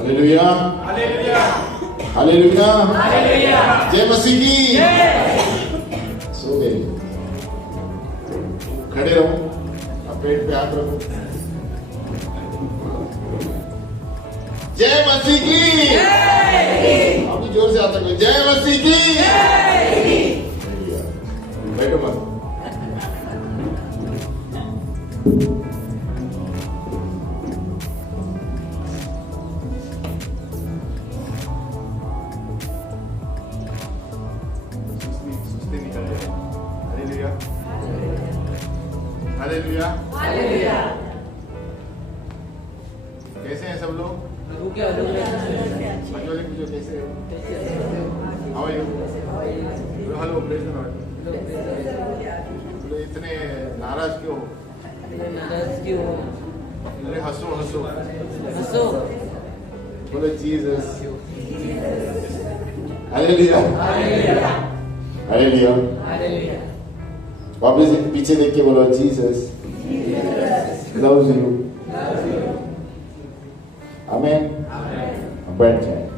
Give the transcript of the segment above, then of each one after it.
Hallelujah, hallelujah, hallelujah, hallelujah, जय मसीह की। सो गए, खड़े रहो, अब पेट पे हाथ रखो। जय मसीह की। अभी जोर से आता है, जय मसीह की। बैठो मत। Hallelujah, hallelujah. कैसे हैं सब लोग? मजोले पूछो, कैसे हो? How are you? Hello, praise the lord. इतने नाराज क्यों हो? अरे हंसो हंसो हंसो, बोलो जीसस। Hallelujah, hallelujah, hallelujah. वापस पीछे देख के बोलो जीसस लव्स यू। आमीन। बैठ जाए।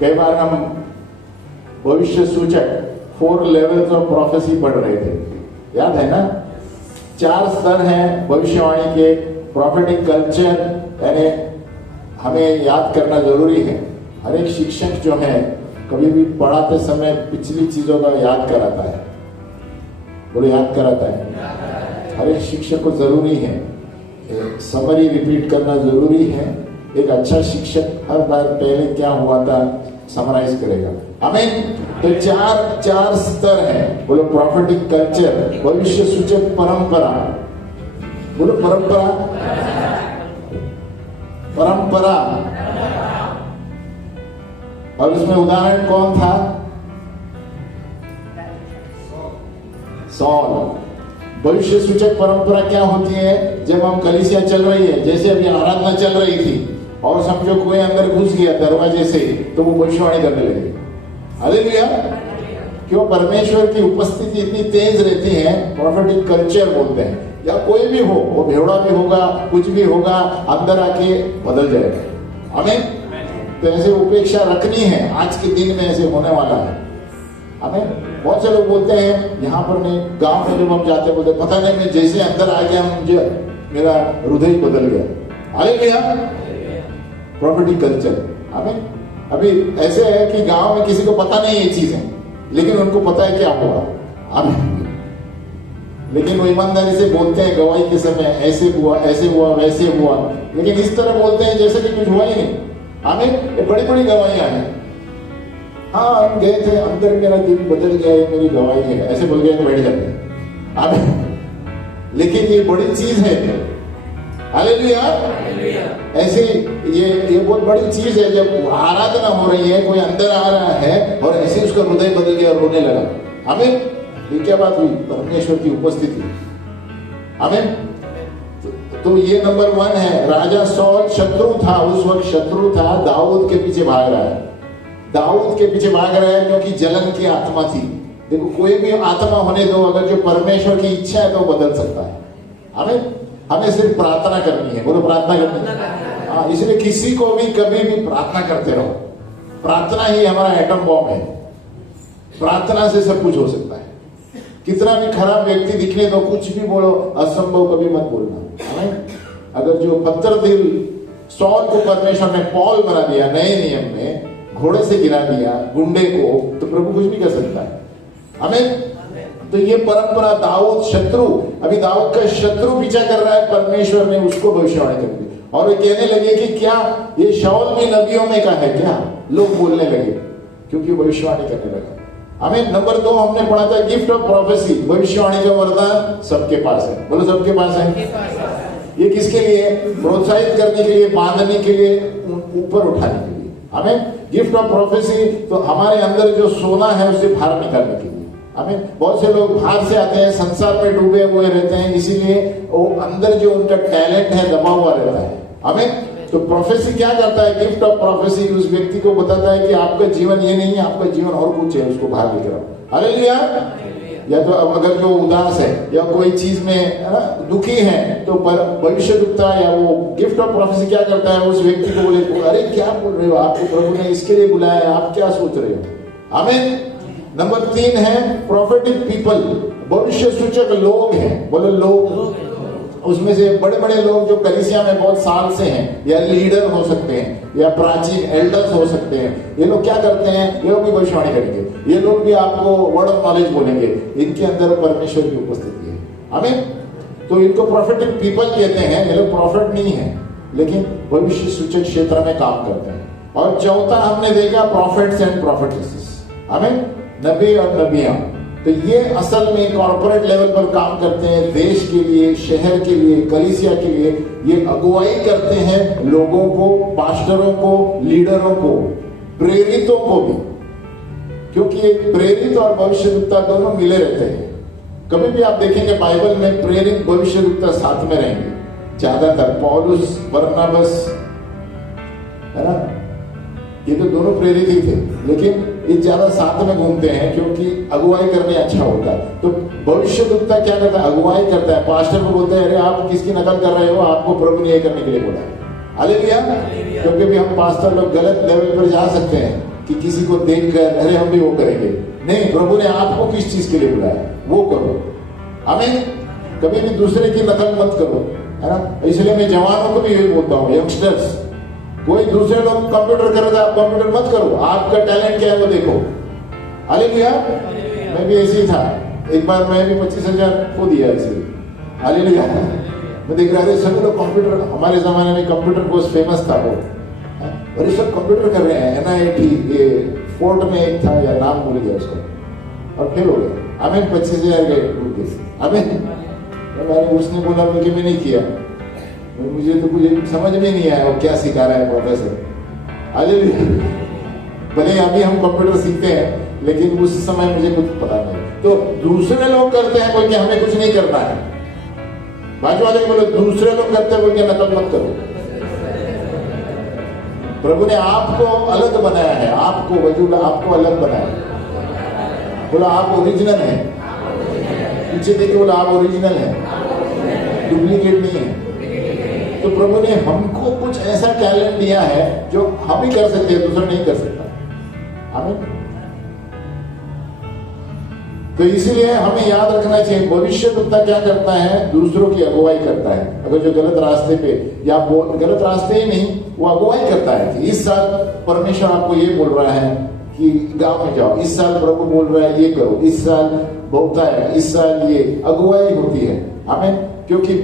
कई बार हम भविष्य सूचक 4 लेवल्स ऑफ प्रोफेसी पढ़ रहे थे, याद है ना? 4 स्तर हैं भविष्यवाणी के। प्रोफेटिक कल्चर यानी हमें याद करना जरूरी है। हर एक शिक्षक जो है कभी भी पढ़ाते समय पिछली चीजों का याद कराता है। बोलो, याद कराता है। हर एक शिक्षक को जरूरी है समरी रिपीट करना जरूरी है। एक अच्छा शिक्षक हर बार पहले क्या हुआ था समराइज करेगा। आमीन। तो 4 स्तर है। बोलो, प्रोफेटिक कल्चर, भविष्य सूचक परंपरा। बोलो, परंपरा, परंपरा। और उसमें उदाहरण कौन था? सॉल। भविष्य सूचक परंपरा क्या होती है? जब हम कलीसिया चल रही है, जैसे अभी आराधना चल रही थी और समझो कोई अंदर घुस गया दरवाजे से, तो वो भविष्यवाणी करने लगे। हालेलुया। क्यों? परमेश्वर की उपस्थिति इतनी तेज रहती है। प्रोफेटिक कल्चर बोलते हैं। या कोई भी हो, वो भेड़ा भी होगा, कुछ भी होगा, अंदर आके बदल जाएगा। आमीन। तो ऐसे उपेक्षा रखनी है। आज के दिन में ऐसे होने वाला है। हमें बहुत से लोग बोलते हैं, यहाँ पर नहीं, गांव में जब हम जाते बोलते पता नहीं, मैं जैसे अंदर आ गया मुझे मेरा हृदय बदल गया। हालेलुया। Prophetic culture. हमें अभी ऐसे है कि गांव में किसी को पता नहीं ये चीज है, लेकिन उनको पता है क्या हुआ। हमें लेकिन वो ईमानदारी से बोलते हैं गवाही के समय, ऐसे हुआ, ऐसे हुआ, वैसे हुआ, लेकिन इस तरह बोलते हैं जैसे कि कुछ हुआ ही नहीं। हमें बड़ी बड़ी गवाहियां हैं। हाँ, हम गए थे, अंदर मेरा दिल बदल गया, ये मेरी गवाही है, ऐसे बोल के बैठ जाते हैं। हमें लेकिन ये बड़ी चीज है। हालेलुया। ऐसे ये बहुत बड़ी चीज है। जब आराधना हो रही है, कोई अंदर आ रहा है और ऐसे उसका हृदय बदल गया और रोने लगा। हमें ये क्या बात हुई? परमेश्वर की उपस्थिति। हमें तो ये नंबर 1 है। राजा सॉल शत्रु था, उस वक्त शत्रु था, दाऊद के पीछे भाग रहा है। दाऊद के पीछे भाग रहा है क्योंकि जलन की आत्मा थी। देखो कोई भी आत्मा होने दो, अगर जो परमेश्वर की इच्छा है तो बदल सकता है। हमें सिर्फ प्रार्थना करनी है। बोलो प्रार्थना करनी है। हाँ, इसलिए किसी को भी कभी भी प्रार्थना करते रहो। प्रार्थना ही हमारा एटम बॉम्ब है। प्रार्थना से सब कुछ हो सकता है। कितना भी खराब व्यक्ति दिखने दो, कुछ भी बोलो, असंभव कभी मत बोलना। अगर जो पत्थर दिल सौल को परमेश्वर ने पॉल बना दिया, नए नियम में घोड़े से गिरा दिया गुंडे को, तो प्रभु कुछ भी कर सकता है। हमें तो ये परंपरा, दाऊद शत्रु, अभी दाऊद का शत्रु पीछा कर रहा है, परमेश्वर ने उसको भविष्यवाणी कर दी और वे कहने लगे कि क्या ये शाऊल भी नबियों में का है क्या? लोग बोलने लगे क्योंकि भविष्यवाणी करने लगा। हमें नंबर 2 हमने पढ़ा था गिफ्ट ऑफ प्रोफेसी, भविष्यवाणी का वरदान सबके पास है। बोलो सबके पास है। ये किसके लिए? प्रोत्साहित करने के लिए, बांधने के लिए, ऊपर उठाने के लिए। हमें गिफ्ट ऑफ प्रोफेसी तो हमारे अंदर जो सोना है उसे बाहर निकालने के लिए। हमें बहुत से लोग बाहर से आते हैं, संसार में डूबे हुए रहते हैं, इसीलिए वो अंदर जो उनका टैलेंट है दबा हुआ रहता है। हमें तो प्रोफेसी क्या करता है? गिफ्ट ऑफ प्रोफेसी उस व्यक्ति को बताता है कि आपका जीवन ये नहीं है, आपका जीवन और कुछ है, उसको बाहर लेकर आओ। हालेलुया। या तो अगर जो उदास है या कोई चीज में दुखी है, तो भविष्यद्वक्ता या वो गिफ्ट ऑफ प्रोफेसी क्या करता है? उस व्यक्ति को बोले, अरे क्या बोल रहे हो, आपको प्रभु ने इसके लिए बुलाया है, आप क्या सोच रहे हो? हमें नंबर 3 है प्रोफेटिक पीपल, भविष्य सूचक लोग हैं। बोलो लोग। उसमें से बड़े बड़े लोग जो कलीसिया में बहुत साल से हैं, या लीडर हो सकते हैं, या प्राचीन एल्डर्स हो सकते हैं। ये लोग क्या करते हैं? ये लोग भी भविष्यवाणी करेंगे। ये लोग भी आपको वर्ड ऑफ नॉलेज बोलेंगे। इनके अंदर परमेश्वर की उपस्थिति है। हमें तो इनको प्रोफेटिक पीपल कहते हैं। ये लोग प्रॉफिट नहीं है, लेकिन भविष्य सूचक क्षेत्र में काम करते हैं। और चौथा हमने देखा प्रॉफिट्स एंड प्रॉफिटेसेस। हमें नबी और नबियां, तो ये असल में कॉर्पोरेट लेवल पर काम करते हैं, देश के लिए, शहर के लिए, कलीसिया के लिए। ये अगुवाई करते हैं लोगों को, पास्टरों को, लीडरों को, प्रेरितों को भी, क्योंकि प्रेरित और भविष्यद्वक्ता दोनों मिले रहते हैं। कभी भी आप देखेंगे बाइबल में प्रेरित भविष्यद्वक्ता साथ में रहेंगे ज्यादातर। पौलुस, बरनबास, है ना, ये तो दोनों प्रेरित ही थे, लेकिन ये ज्यादा साथ में घूमते हैं क्योंकि अगुवाई करने अच्छा होता है। तो भविष्यद्वक्ता क्या करता है? अगुवाई करता है। पास्टर को बोलते हैं, अरे आप किसकी नकल कर रहे हो, आपको प्रभु ने ये करने के लिए बोला है। हालेलुया। क्योंकि भी हम पास्टर लोग गलत लेवल पर जा सकते हैं कि किसी को देखकर अरे हम भी वो करेंगे। नहीं, प्रभु ने आपको किस चीज के लिए बुलाया वो करो। हमें कभी भी दूसरे की नकल मत करो, है ना। इसलिए मैं जवानों को भी यही बोलता हूँ, यंगस्टर्स, कोई दूसरे लोग कंप्यूटर कर रहा है, आप कंप्यूटर मत करो। आपका टैलेंट क्या है वो देखो। हालेलुया। मैं भी ऐसे ही था। एक बार मैं भी 25,000 खो दिया ऐसे। हालेलुया। मैं देख रहा था सभी लोग कंप्यूटर, हमारे जमाने में कंप्यूटर कोर्स फेमस था वो, और ये सब कंप्यूटर कर रहे हैं। NIT ये फोर्ट में एक था, या नाम भूल गया उसका, और फेल हो गया। हमें 25,000 गए। हमें उसने बोला कि मैं नहीं किया, मुझे तो कुछ समझ में नहीं आया वो क्या सिखा रहा है प्रोफेसर। हालेलुया। भले अभी हम कंप्यूटर सीखते हैं, लेकिन उस समय मुझे कुछ पता नहीं। तो दूसरे लोग करते हैं बोल के हमें कुछ नहीं करना है। बाजू वाले बोलो, दूसरे लोग करते हैं बोल के नकल मत करो। प्रभु ने आपको अलग बनाया है, आपको वजूद, आपको अलग बनाया है। बोला आप ओरिजिनल है। पीछे देखिए, बोला आप ओरिजिनल है, डुप्लीकेट नहीं है। तो प्रभु ने हमको कुछ ऐसा टैलेंट दिया है जो हम ही कर सकते हैं, दूसरा नहीं कर सकता। हमें तो इसीलिए हमें याद रखना चाहिए, भविष्यद्वक्ता क्या करता है? दूसरों की अगुवाई करता है। अगर जो गलत रास्ते पे, या गलत रास्ते ही नहीं, वो अगुवाई करता है कि इस साल परमेश्वर आपको ये बोल रहा है कि गांव में जाओ, इस साल प्रभु बोल रहा है ये करो, इस साल बहुता है, इस साल ये अगुवाई होती है। हमें क्योंकि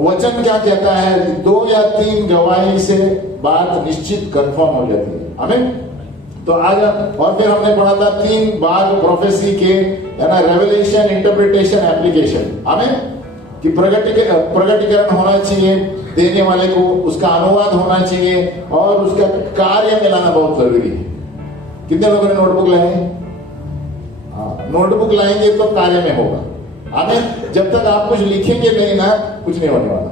वचन क्या कहता है? 2 या 3 गवाही से बात निश्चित कंफर्म हो जाती है। हमें तो आज, और फिर हमने पढ़ा था 3 भाग प्रोफेसी के, है ना, रेवलेशन, इंटरप्रिटेशन, एप्लीकेशन। हमें कि प्रगटीकरण होना चाहिए, देने वाले को उसका अनुवाद होना चाहिए, और उसका कार्य में लाना बहुत जरूरी है। कितने लोगों ने नोटबुक लाए? हाँ, नोटबुक लाएंगे तो कार्य में होगा। हमें जब तक आप कुछ लिखेंगे नहीं ना, कुछ नहीं होने वाला।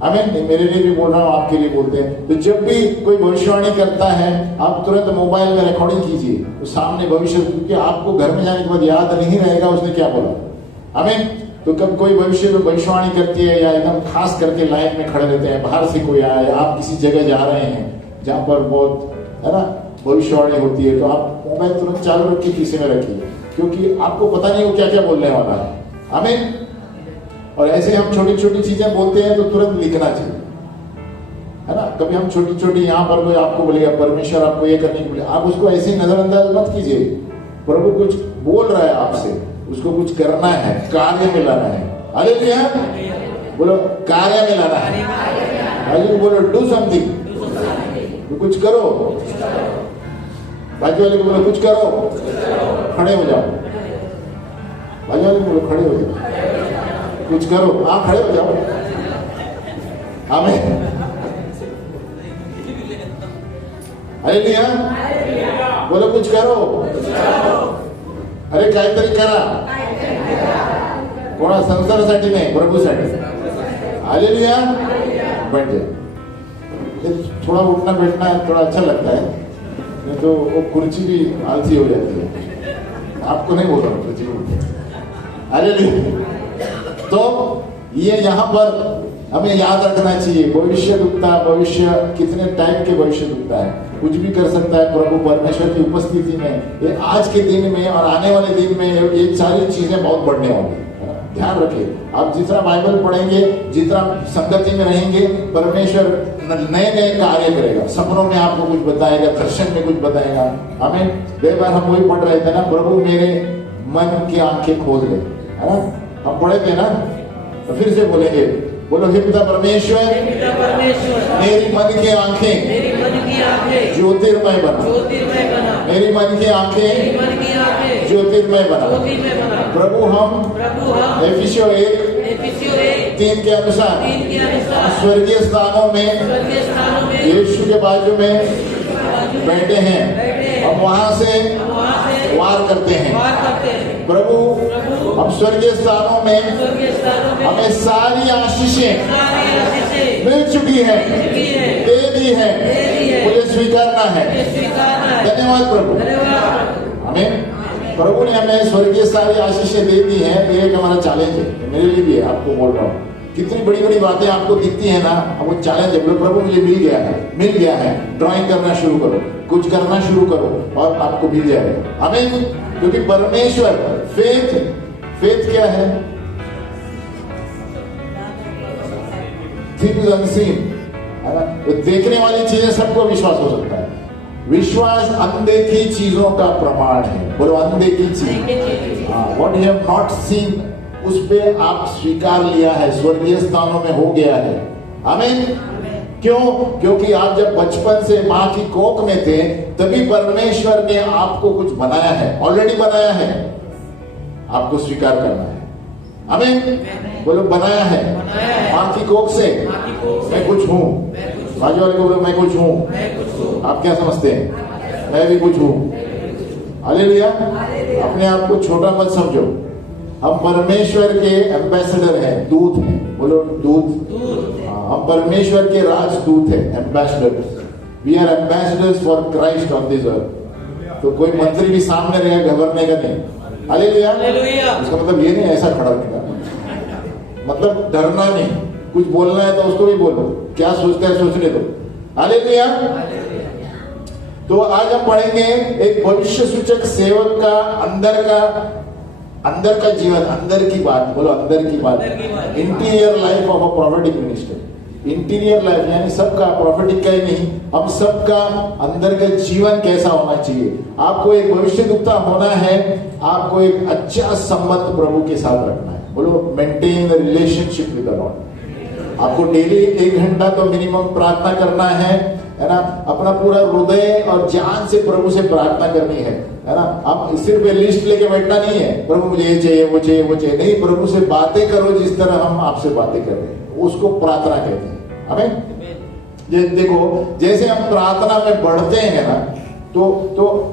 आमीन। नहीं, मेरे लिए भी बोल रहा हूँ, आपके लिए बोलते हैं। तो जब भी कोई भविष्यवाणी करता है, आप तुरंत मोबाइल में रिकॉर्डिंग कीजिए, तो सामने भविष्य, क्योंकि आपको घर में जाने के बाद याद नहीं रहेगा उसने क्या बोला। आमीन। तो कब कोई भविष्य में भविष्यवाणी करती है, या एकदम खास करके लाइन में खड़े रहते हैं, बाहर से कोई आया, आप किसी जगह जा रहे हैं जहां पर बहुत है ना भविष्यवाणी होती है, तो आप मोबाइल तुरंत चालू रखिए, पीछे में रखिए, क्योंकि आपको पता नहीं वो क्या क्या बोलने वाला है। आमीन। और ऐसे हम छोटी छोटी चीजें बोलते हैं तो तुरंत लिखना चाहिए, है ना। कभी हम छोटी छोटी, यहाँ पर कोई आपको बोलेगा परमेश्वर आपको ये करने के लिए, आप उसको ऐसे ही नजरअंदाज मत कीजिए। प्रभु कुछ बोल रहा है आपसे, उसको कुछ करना है, कार्य में लाना है। हालेलुया। बोलो कार्य में लाना है। हालेलुया। बोलो डू समथिंग, तो कुछ करो। बाजू वाले को बोलो कुछ करो, खड़े हो जाओ। बाजू वाले को बोलो खड़े हो जाओ, कुछ करो। आप खड़े हो जाओ। आमीन। हालेलुया। बोलो कुछ करो। अरे काहीतरी करा, कोणा संसारासाठी नाही, प्रभूसाठी। हालेलुया। बैठ जाए। थोड़ा उठना बैठना थोड़ा अच्छा लगता है, नहीं तो वो कुर्सी भी आलसी हो जाती है। आपको नहीं बोल रहा हूँ, कुर्सी उठे। हालेलुया। तो ये यहाँ पर हमें याद रखना चाहिए, भविष्य दुखता, भविष्य कितने टाइम के भविष्य दुखता है, कुछ भी कर सकता है प्रभु परमेश्वर की उपस्थिति में। ये आज के दिन में और आने वाले दिन में ये सारी चीजें बहुत बढ़ने वाली। ध्यान रखिए, आप जितना बाइबल पढ़ेंगे, जितना संगति में रहेंगे, परमेश्वर नए नए कार्य करेगा। सपनों में आपको कुछ बताएगा, दर्शन में कुछ बताएगा। हमें कई बार हम वही पढ़ रहे थे ना, प्रभु मेरे मन की आंखें खोल ले, है ना, हम पढ़े थे ना। तो फिर से बोलेंगे, बोलो हे पिता परमेश्वर, मेरी मन की आंखें ज्योतिर्मय बना, मेरी मन की आंखें ज्योतिर्मय बना। प्रभु हम एफिसियों 1:3 के अनुसार स्वर्गीय स्थानों में यीशु के बाजू में बैठे हैं, हम वहां से वार करते हैं। प्रभु हम स्वर्गीय स्थानों में हमें सारी आशीषें मिल चुकी है, दे दी है, मुझे स्वीकारना है। धन्यवाद प्रभु। हमें प्रभु ने हमें स्वर्गीय सारी आशीषें दे दी हैं। ये एक हमारा चैलेंज है, मेरे लिए भी है, आपको बोल रहा हूँ। कितनी बड़ी बड़ी बातें आपको दिखती है ना, अब वो चैलेंज है, बोलो प्रभु मुझे मिल गया है। ड्राइंग करना शुरू करो, कुछ करना शुरू करो और आपको मिल जाएगा। हमें, क्योंकि परमेश्वर फेथ क्या है? थिंग्स अनसीन, है ना। तो देखने वाली चीजें सबको विश्वास हो सकता है। विश्वास अनदेखी चीजों का प्रमाण है। बोलो अनदेखी चीज, what you have not seen, उस पे आप स्वीकार लिया है, स्वर्गीय स्थानों में हो गया है। आमीन। क्यों? क्योंकि आप जब बचपन से माँ की कोख में थे, तभी परमेश्वर ने आपको कुछ बनाया है, ऑलरेडी बनाया है, आपको स्वीकार करना है। आमीन। बोलो बनाया है, माँ की कोख से मैं कुछ हूँ। बाजू वाले को बोलो मैं कुछ हूँ। आप क्या समझते हैं? मैं भी कुछ हूँ। हालेलुया। अपने आप को छोटा मत समझो, हम परमेश्वर के एम्बेसडर हैं, दूत हैं। बोलो दूत। हम परमेश्वर के राजदूत हैं, ambassador. We are ambassadors for Christ on this earth. तो कोई मंत्री भी सामने रहेगा, घबराने का नहीं। हालेलुया। उसका मतलब ये नहीं ऐसा खड़ा रखना, मतलब डरना नहीं। कुछ बोलना है तो उसको भी बोलो, क्या सोचता है सोचने दो। हालेलुया। तो आज हम पढ़ेंगे एक भविष्य सूचक सेवक का अंदर का जीवन, अंदर की बात। बोलो अंदर की बात। Interior life of a prophetic minister. Interior life यानी सबका, प्रॉफिटिक का ही नहीं, हम सबका अंदर का जीवन कैसा होना चाहिए। आपको एक भविष्यद्वक्ता होना है, आपको एक अच्छा संबंध प्रभु के साथ रखना है। बोलो maintain the relationship with the Lord. आपको डेली 1 घंटा तो मिनिमम प्रार्थना करना है ना। अपना पूरा हृदय और जान से प्रभु से प्रार्थना करनी है ना। आप सिर्फ लिस्ट लेके बैठना नहीं है, प्रभु मुझे ये चाहिए वो चाहिए वो चाहिए, नहीं। प्रभु से बातें करो जिस तरह हम आपसे बातें कर रहे हैं, उसको प्रार्थना कहते हैं। हमें देखो, जैसे हम प्रार्थना में बढ़ते हैं ना, तो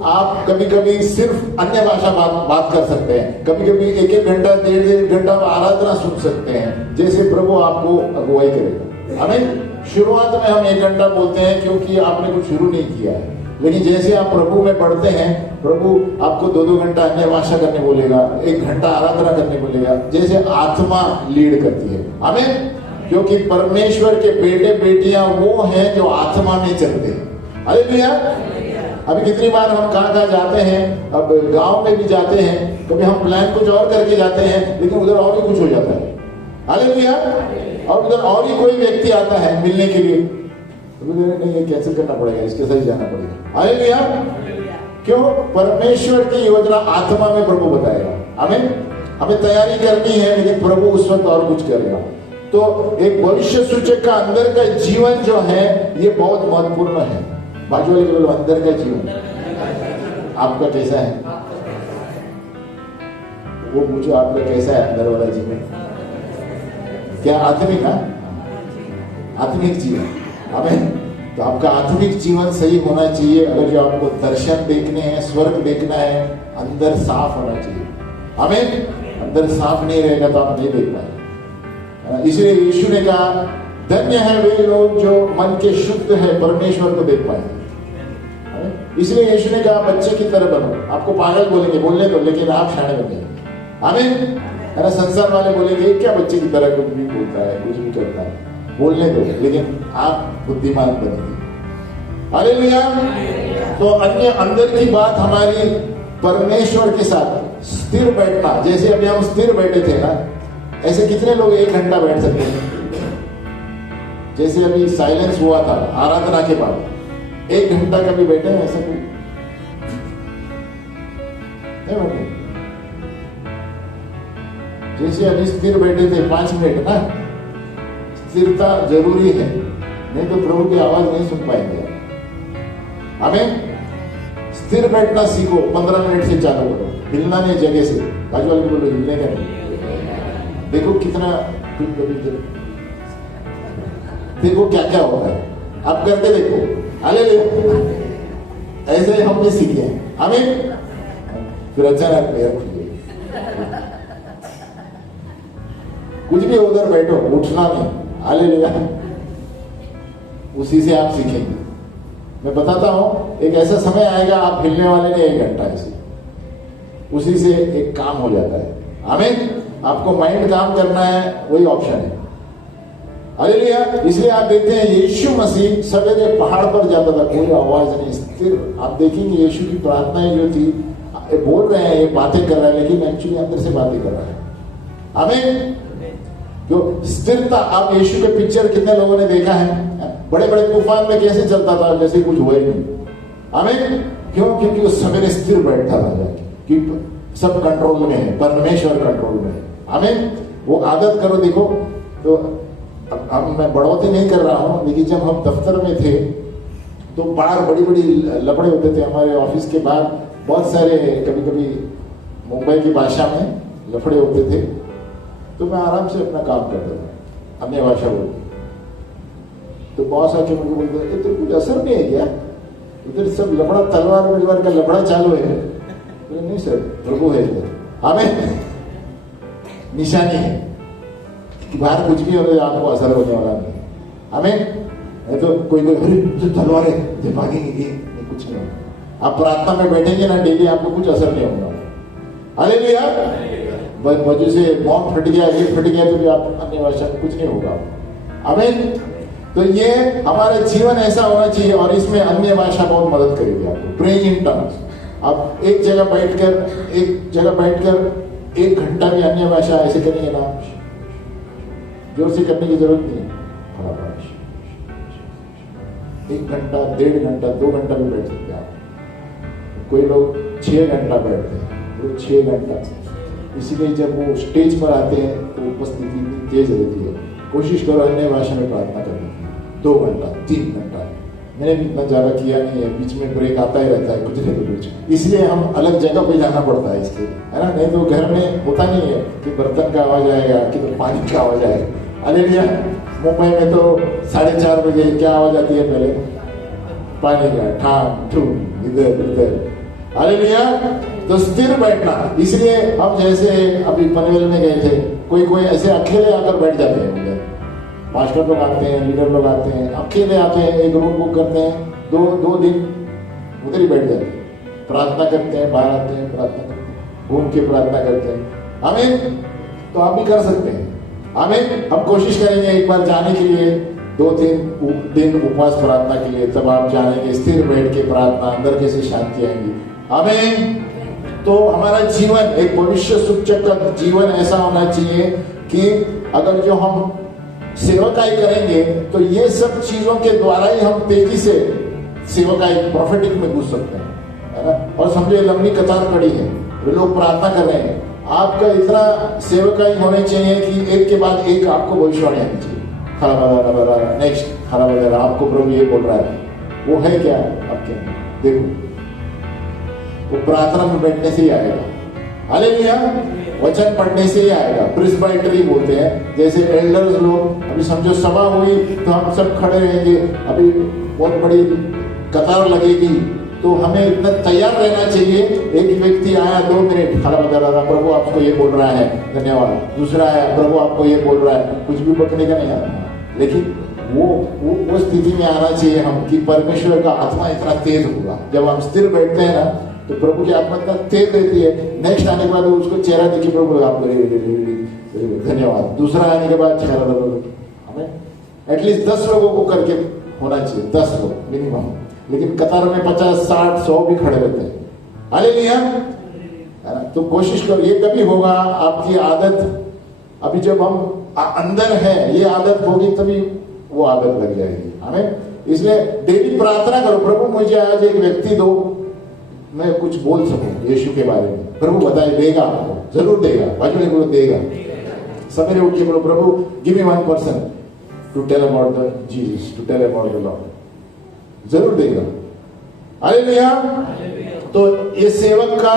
आप कभी कभी सिर्फ अन्य भाषा बात कर सकते हैं, कभी कभी 1-1 घंटा 1.5 घंटा आराधना सुन सकते हैं, जैसे प्रभु आपको अगुवाई करेगा। हमें शुरुआत में हम 1 घंटा बोलते हैं क्योंकि आपने कुछ शुरू नहीं किया है, लेकिन जैसे आप प्रभु में बढ़ते हैं, प्रभु आपको 2-2 घंटा अन्य भाषा करने बोलेगा, 1 घंटा आराधना करने बोलेगा, जैसे आत्मा लीड करती है हमें। क्योंकि परमेश्वर के बेटे बेटियां वो हैं जो आत्मा में चलते हैं। हालेलुया। अभी कितनी बार हम कहाँ जाते हैं, अब गांव में भी जाते हैं, कभी हम प्लान कुछ और करके जाते हैं, लेकिन उधर और भी कुछ हो जाता है। हालेलुया। और उधर और ही कोई व्यक्ति आता है मिलने के लिए, तो नहीं, ये कैंसिल करना पड़ेगा, इसके साथ जाना पड़ेगा। हालेलुया। क्यों? परमेश्वर की योजना आत्मा में प्रभु बताएगा हमें तैयारी करनी है, लेकिन प्रभु उस वक्त और कुछ करेगा। तो एक भविष्य सूचक का अंदर का जीवन जो है ये बहुत महत्वपूर्ण है। बाजू वाले बोलो, अंदर का जीवन आपका कैसा है, वो पूछो आपका कैसा है अंदर वाला जीवन, क्या आत्मिक है? आत्मिक जीवन हमें, तो आपका आत्मिक जीवन सही होना चाहिए। अगर जो आपको दर्शन देखने हैं, स्वर्ग देखना है, अंदर साफ होना चाहिए हमें। अंदर साफ नहीं रहेगा तो आप नहीं देख पाएंगे। इसलिए यीशु ने कहा, धन्य है वे लोग जो मन के शुद्ध है, परमेश्वर को देख पाएंगे। इसलिए यीशु ने कहा, बच्चे की तरह बनो। आपको पागल बोलेंगे, बोलने दो, लेकिन आप शाणे बने हमें, है ना। संसार वाले बोलेंगे क्या बच्चे की तरह, कुछ भी बोलता है, कुछ भी करता है, बोलने दो, लेकिन आप बुद्धिमान बनेंगे। हालेलुया। तो अन्य अंदर की बात हमारी परमेश्वर के साथ स्थिर बैठना, जैसे अभी हम स्थिर बैठे थे ना, ऐसे कितने लोग 1 घंटा बैठ सकते हैं? जैसे अभी साइलेंस हुआ था आराधना के बाद, 1 घंटा कभी बैठे हैं ऐसा कोई? नहीं बैठे। जैसे अभी स्थिर बैठे थे 5 मिनट ना, स्थिरता जरूरी है, नहीं तो प्रभु की आवाज नहीं सुन पाएंगे। हमें स्थिर बैठना सीखो, 15 मिनट से चालू करो, हिलना नहीं जगह से। बाजू वाले बोलो, हिलने का नहीं। देखो कितना, देखो क्या क्या होता है, आप करके देखो। हालेलुया। ऐसे हम भी सीखे हैं हमें। फिर अचानक पैर खुल गए, कुछ भी उधर बैठो, उठना नहीं। हालेलुया। उसी से आप सीखेंगे। मैं बताता हूं, एक ऐसा समय आएगा आप हिलने वाले नहीं 1 घंटा ऐसे, उसी से एक काम हो जाता है हमें। आपको माइंड काम करना है, वही ऑप्शन है। हालेलुया। इसलिए आप देखते हैं यीशु मसीह सवेरे पहाड़ पर जाता था, कोई आवाज नहीं, स्थिर। आप देखेंगे यीशु की प्रार्थनाएं जो थी, बोल रहे हैं, ये बातें कर रहा है, लेकिन एक्चुअली अंदर से बातें कर रहा है हमें। जो स्थिरता, आप यीशु के पिक्चर कितने लोगों ने देखा है, बड़े बड़े तूफान में कैसे चलता था, जैसे कुछ हुआ ही नहीं हमें। क्यों? क्योंकि वो सवेरे स्थिर बैठता था जाके, कि सब कंट्रोल में है, परमेश्वर कंट्रोल में है हमें। वो आदत करो। देखो, तो अब मैं बढ़ोतरी नहीं कर रहा हूं, लेकिन जब हम दफ्तर में थे तो बाहर बड़ी बड़ी लफड़े होते थे हमारे ऑफिस के बाहर, बहुत सारे, कभी कभी मुंबई की भाषा में लफड़े होते थे, तो मैं आराम से अपना काम करता था अन्य भाषा बोल। तो बॉस आके मुझे बोलते, इधर कुछ असर नहीं है क्या, इधर सब लफड़ा, तलवार का लफड़ा चालू है? नहीं सर, प्रभु है इधर हमें। निशानी है कि बाहर कुछ भी हो, आपको असर होने वाला नहीं हमें। नहीं तो कोई तो तलवार है, भागेंगे, कुछ नहीं होगा। आप प्रार्थना में बैठेंगे ना डेली, आपको कुछ असर नहीं होगा। हालेलुया। वजह से बॉम्ब फट गया, ये फट गया, तो भी आप अन्य भाषा में कुछ नहीं होगा हमें। तो ये हमारा जीवन ऐसा होना चाहिए, और इसमें अन्य भाषा बहुत मदद करेगी आपको। प्रेइंग इन टंग्स, आप एक जगह बैठकर 1 घंटा भी अन्य भाषा ऐसे करेंगे ना, जोर से करने की जरूरत नहीं है, 1 घंटा, 1.5 घंटा, 2 घंटा भी बैठ सकते हैं आप। कोई लोग 6 घंटा बैठते हैं, लोग 6 घंटा। इसीलिए जब वो स्टेज पर आते हैं तो उपस्थिति इतनी तेज रहती है। कोशिश करो अन्य भाषा में प्रार्थना करने की, 2 घंटा, 3 घंटा। मैंने भी इतना ज्यादा किया नहीं है, बीच में ब्रेक आता ही रहता है कुछ नहीं तो कुछ, इसलिए हम अलग जगह पे जाना पड़ता है इसके, है ना। नहीं तो घर में होता नहीं है कि बर्तन का आवाज आएगा, कि तो पानी का आवाज आएगा। हालेलुया। मुंबई में तो 4:30 बजे क्या आवाज आती है पहले? पानी का ठाम ठूम, इधर उधर। हालेलुया। तो स्थिर बैठना, इसलिए हम जैसे अभी पनवेल में गए थे, कोई ऐसे अकेले आकर बैठ जाते हैं उधर, पास्टर लोग आते हैं, लीडर लोग आते हैं, अकेले आते हैं, एक रूम बुक करते हैं, दो दिन उधर ही बैठ जाते हैं, प्रार्थना करते हैं, बाहर आते हैं, प्रार्थना करते हैं, घूम के प्रार्थना करते हैं। आमीन। तो आप भी कर सकते हैं। आमीन। हम कोशिश करेंगे एक बार जाने के लिए, 2-3 दिन उपवास प्रार्थना के लिए, तब आप जानेंगे स्थिर बैठ के प्रार्थना, अंदर कैसे शांति आएंगी। आमीन। तो हमारा जीवन एक भविष्य सूचक का जीवन ऐसा होना चाहिए कि अगर जो हम सेवकाई करेंगे तो ये सब चीजों के द्वारा ही हम तेजी से सेवकाई प्रोफेटिक में घुस सकते हैं, है ना। और समझो लंबी कतार खड़ी है, लोग प्रार्थना कर रहे हैं, आपका इतना सेवकाई होने चाहिए कि एक के बाद एक आपको भविष्यवाणी आनी चाहिए। खरा नेक्स्ट खरा वगैरह आपको प्रभु ये बोल रहा है, वो है क्या आपके? देखो, वो प्रार्थना में बैठने से ही आएगा। हालेलुया। वचन पढ़ने से ही आएगा। प्रिस्बाइटरी बोलते हैं, जैसे एल्डर्स लोग, अभी समझो सभा हुई तो हम सब खड़े रहेंगे, अभी बहुत बड़ी कतार लगेगी, तो हमें इतना तैयार रहना चाहिए। एक व्यक्ति आया, 2 मिनट खड़ा बता रहा, प्रभु आपको ये बोल रहा है, धन्यवाद। दूसरा आया, प्रभु आपको ये बोल रहा है, कुछ भी बकने का नहीं आता, लेकिन वो स्थिति में आना चाहिए हम कि परमेश्वर का आत्मा इतना तेज होगा। जब हम स्थिर बैठते हैं ना, तो प्रभु की आत्मा इतना तेज रहती है, नेक्स्ट आने के बाद उसको चेहरा देखिए, प्रभु आपको धन्यवाद। दूसरा आने के बाद चेहरा, हमें एटलीस्ट 10 लोगों को करके होना चाहिए, 10 लोग मिनिमम। लेकिन कतार में 50, 60, 100 भी खड़े रहते हैं। हालेलुया। तो कोशिश करो, ये कभी होगा आपकी आदत। अभी जब हम अंदर है, ये आदत होगी तभी वो आदत लग जाएगी हमें। इसलिए डेली प्रार्थना करो, प्रभु मुझे आज एक व्यक्ति दो, मैं कुछ बोल सकूं यीशु के बारे में। प्रभु बताए, देगा आपको, जरूर देगा। बाजू में बोलो, देगा। सवेरे उठ के बोलो, प्रभु give me 1 person to tell about the Jesus, to tell about the lord, जरूर देगा। हालेलुया। तो ये सेवक का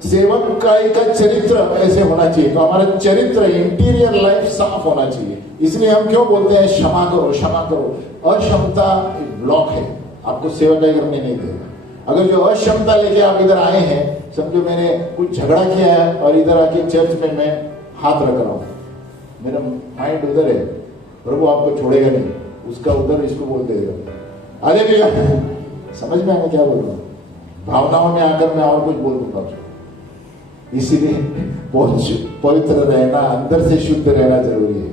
चरित्र ऐसे होना चाहिए। तो हमारा चरित्र, इंटीरियर लाइफ साफ होना चाहिए। इसलिए हम क्यों बोलते हैं क्षमा करो, क्षमा करो। अक्षमता ब्लॉक है, आपको सेवकाई करने नहीं देगा। अगर जो अक्षमता लेके आप इधर आए हैं, समझो मैंने कुछ झगड़ा किया है और इधर आके चर्च में मैं हाथ रख रहा हूं, मेरा माइंड उधर है, प्रभु आपको छोड़ेगा नहीं, उसका उधर इसको बोल देगा। अरे भैया, समझ में आया क्या बोल रहा हूं? भावनाओं में आकर मैं और कुछ बोल दूंगा उसको। इसीलिए बहुत पवित्र रहना, अंदर से शुद्ध रहना जरूरी है।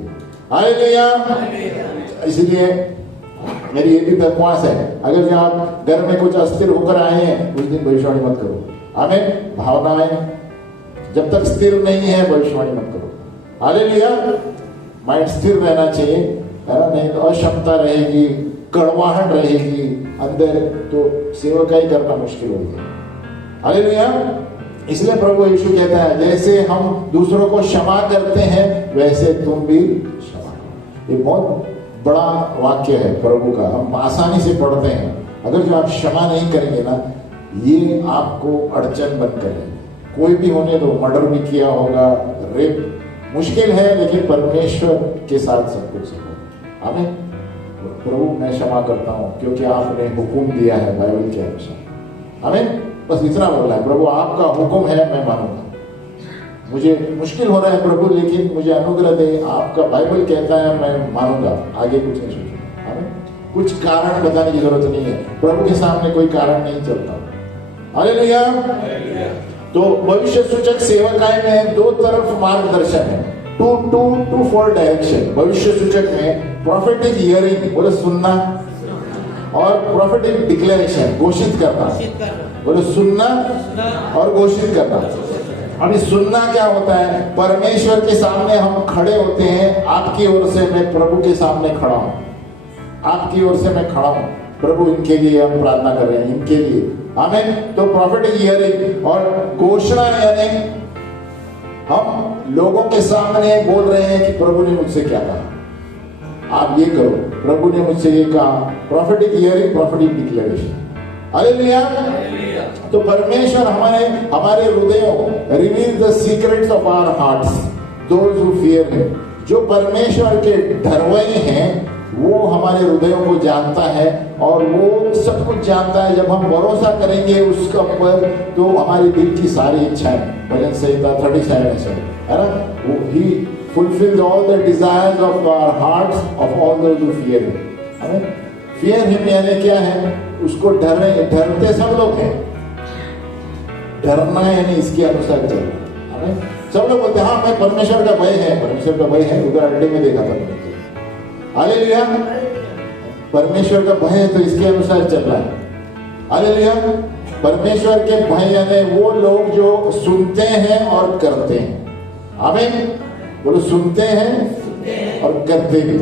हालेलुया। इसलिए मेरी ये भी दरख्वास्त है, अगर आप घर में कुछ अस्थिर होकर आए हैं, उस दिन भविष्यवाणी मत करो। आमीन। भावनाएं जब तक स्थिर नहीं है, भविष्यवाणी मत करो। हालेलुया। माइंड स्थिर रहना चाहिए, है ना। नहीं तो अक्षमता रहेगी, कड़वाहट रहेगी अंदर, तो सेवकाई करना मुश्किल होगी। हालेलुया। इसलिए प्रभु यीशु कहता है, जैसे हम दूसरों को क्षमा करते हैं, वैसे तुम भी क्षमा करो। ये बहुत बड़ा वाक्य है प्रभु का, हम आसानी से पढ़ते हैं। अगर जो आप क्षमा नहीं करेंगे ना, ये आपको अड़चन बन करेंगे। कोई भी होने दो, मर्डर भी किया होगा, रेप मुश्किल है, लेकिन परमेश्वर के साथ सब कुछ है। आमीन। प्रभु मैं क्षमा करता हूं क्योंकि आपने हुक्म दिया है बाइबल के अनुसार। आमीन। बस इतना बोलना है, प्रभु आपका हुक्म है, मैं मानूंगा। मुझे मुश्किल हो रहा है प्रभु, लेकिन मुझे अनुग्रह दे, आपका बाइबल कहता है, मैं मानूंगा। आगे कुछ नहीं सोचूंगा। आमीन। कुछ कारण बताने की जरूरत नहीं है, प्रभु के सामने कोई कारण नहीं चलता। हालेलुया। तो भविष्य सूचक सेवकाई में 2 तरफ मार्गदर्शन है, टू फोर डायरेक्शन। भविष्य सूचक में प्रोफेटिक हियरिंग, बोले सुनना, और प्रोफेटिक डिक्लेरेशन, घोषित करना। बोले सुनना और घोषित करना। अभी सुनना क्या होता है? परमेश्वर के सामने हम खड़े होते हैं, आपकी ओर से मैं प्रभु के सामने खड़ा हूं, आपकी ओर से मैं खड़ा हूं, प्रभु इनके लिए हम प्रार्थना कर रहे हैं, इनके लिए। आमीन। तो प्रोफेटिक हियरिंग और घोषणा, यानी हम लोगों के सामने बोल रहे हैं कि प्रभु ने मुझसे क्या कहा, आप ये करो, प्रभु ने मुझसे ये कहा। Prophetic hearing, prophetic declaration. Hallelujah. तो परमेश्वर हमारे हृदयों, reveal the secrets of our hearts those who fear him. जो परमेश्वर के डरवई हैं, वो हमारे हृदयों को जानता है, और वो सब कुछ जानता है। जब हम भरोसा करेंगे उसका पर, तो हमारी दिल की सारी इच्छाएं, भजन संहिता 37 है ना, वो ही fulfills all the desires of our hearts of all those who fear him. Amen. Fear him यानी क्या है? उसको डरते सब लोग हैं. डरना यानी इसके अनुसार चलना. Amen. सब लोग बोलते हैं हाँ मैं परमेश्वर का भय है. परमेश्वर का भय है. उधर अड्डे में देखा था. हालेलुया. परमेश्वर का भय है तो इसके अनुसार चलना है. हालेलुया. परमेश्वर के भय यानी वो लोग जो सुनते हैं और करते हैं. आमीन. बोलो सुनते हैं और करते भी.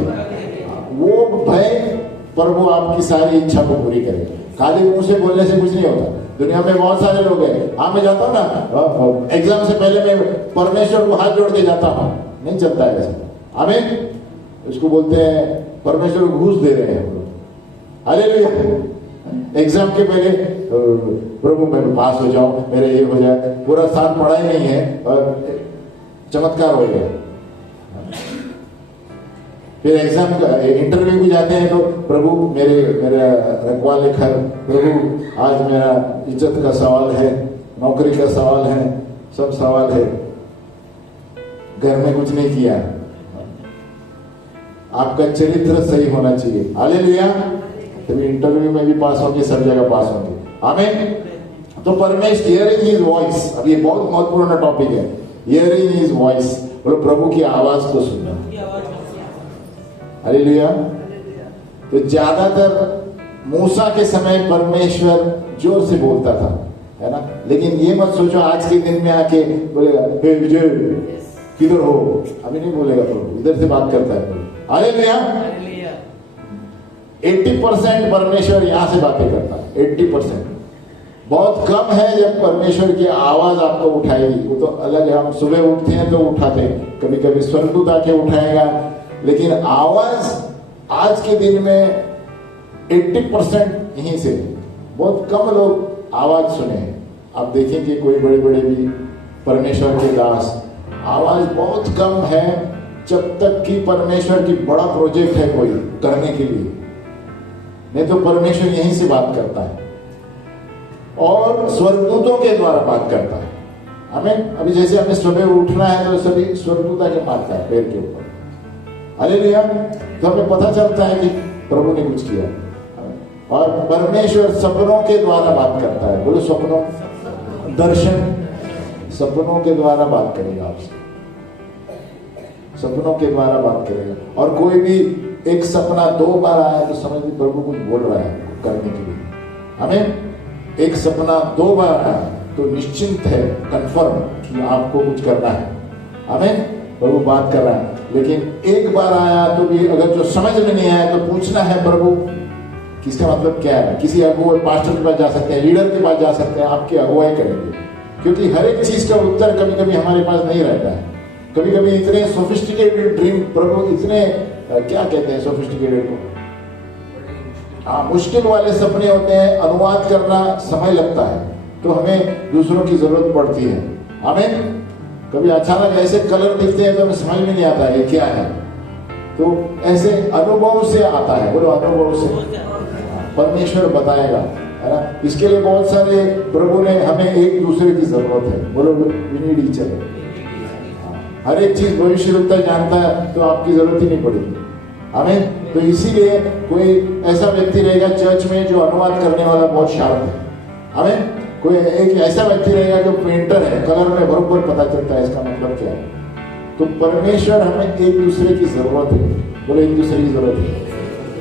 वो भय प्रभु आपकी सारी इच्छा को पूरी करेगा. खाली मुंह से बोलने से कुछ नहीं होता. दुनिया में बहुत सारे लोग हैं. हाँ मैं जाता हूँ ना एग्जाम से पहले मैं परमेश्वर को हाथ जोड़ के जाता हूँ. नहीं चलता है ऐसा. आमीन. उसको बोलते हैं परमेश्वर को घूस दे रहे हैं. हालेलुया. एग्जाम के पहले प्रभु मैं पास हो जाऊं, मेरे ये हो जाए. पूरा साल पढ़ाई नहीं है और चमत्कार हो गया. फिर एग्जाम इंटरव्यू भी जाते हैं तो प्रभु मेरा रखवाले कर. प्रभु आज मेरा इज्जत का सवाल है, नौकरी का सवाल है, सब सवाल है. घर में कुछ नहीं किया. आपका चरित्र सही होना चाहिए. हालेलुया. तभी इंटरव्यू में भी पास होंगे, सब जगह पास होंगे. आमीन. तो परमेश्वर हियरिंग हिज वॉइस. अब ये बहुत महत्वपूर्ण टॉपिक है. Hearing his voice. बोलो प्रभु की आवाज को सुनना. हालेलुया. तो ज्यादातर मूसा के समय परमेश्वर जोर से बोलता था, है ना. लेकिन ये मत सोचो आज के दिन में आके बोलेगा हे विजय किधर हो. अभी नहीं बोलेगा. प्रभु इधर से बात करता है. हालेलुया. 80% परमेश्वर यहां से बातें करता है. 80% बहुत कम है जब परमेश्वर की आवाज आपको उठाएगी. वो तो अलग है. हम सुबह उठते हैं तो उठाते हैं, कभी कभी स्वर्गदूत आके उठाएगा. लेकिन आवाज आज के दिन में 80% यहीं से. बहुत कम लोग आवाज सुने. आप देखेंगे कोई बड़े बड़े भी परमेश्वर के दास, आवाज बहुत कम है जब तक कि परमेश्वर की बड़ा प्रोजेक्ट है कोई करने के लिए. नहीं तो परमेश्वर यहीं से बात करता है और स्वर्गदूतों के द्वारा बात करता है. हमें अभी जैसे हमें सुबह उठना है तो सभी स्वर्गदूत आके मारता है पैर के ऊपर. हालेलुया. तो हमें पता चलता है कि प्रभु ने कुछ किया. और परमेश्वर सपनों के द्वारा बात करता है. बोलो सपनों, दर्शन, सपनों के द्वारा बात करेगा आपसे. सपनों के द्वारा बात करेगा. और कोई भी एक सपना 2 बार आया तो समझ लीजिए प्रभु कुछ बोल रहा है करने के लिए. हमें एक सपना 2 बार आया तो निश्चिंत है, कंफर्म कि आपको कुछ करना है. हमें प्रभु बात कर रहा है. लेकिन एक बार आया तो भी अगर जो समझ में नहीं आया तो पूछना है प्रभु किसका मतलब क्या है. किसी अगुवाई पास्टर के पास जा सकते हैं, लीडर के पास जा सकते हैं, आपकी अगुवाई करेंगे. क्योंकि हर एक चीज का उत्तर कभी कभी हमारे पास नहीं रहता है. कभी कभी इतने सोफिस्टिकेटेड ड्रीम प्रभु इतने क्या कहते हैं सोफिस्टिकेटेड को, हाँ मुश्किल वाले सपने होते हैं. अनुवाद करना समय लगता है तो हमें दूसरों की जरूरत पड़ती है. हमें कभी अचानक ऐसे कलर दिखते हैं तो हमें समझ में नहीं आता है ये क्या है. तो ऐसे अनुभव से आता है. बोलो अनुभव से परमेश्वर बताएगा, है ना. इसके लिए बहुत सारे प्रभु ने हमें एक दूसरे की जरूरत है. बोलो वी नीड ईच अदर. हर एक चीज भविष्यवक्ता जानता है तो आपकी जरूरत ही नहीं पड़ेगी. हमें तो इसीलिए कोई ऐसा व्यक्ति रहेगा चर्च में जो अनुवाद करने वाला बहुत शार्प है. हमें कोई एक ऐसा व्यक्ति रहेगा जो पेंटर है, कलर में बरोबर पता चलता है इसका मतलब क्या है. तो परमेश्वर हमें एक दूसरे की जरूरत है. बोलो एक दूसरे की जरूरत है.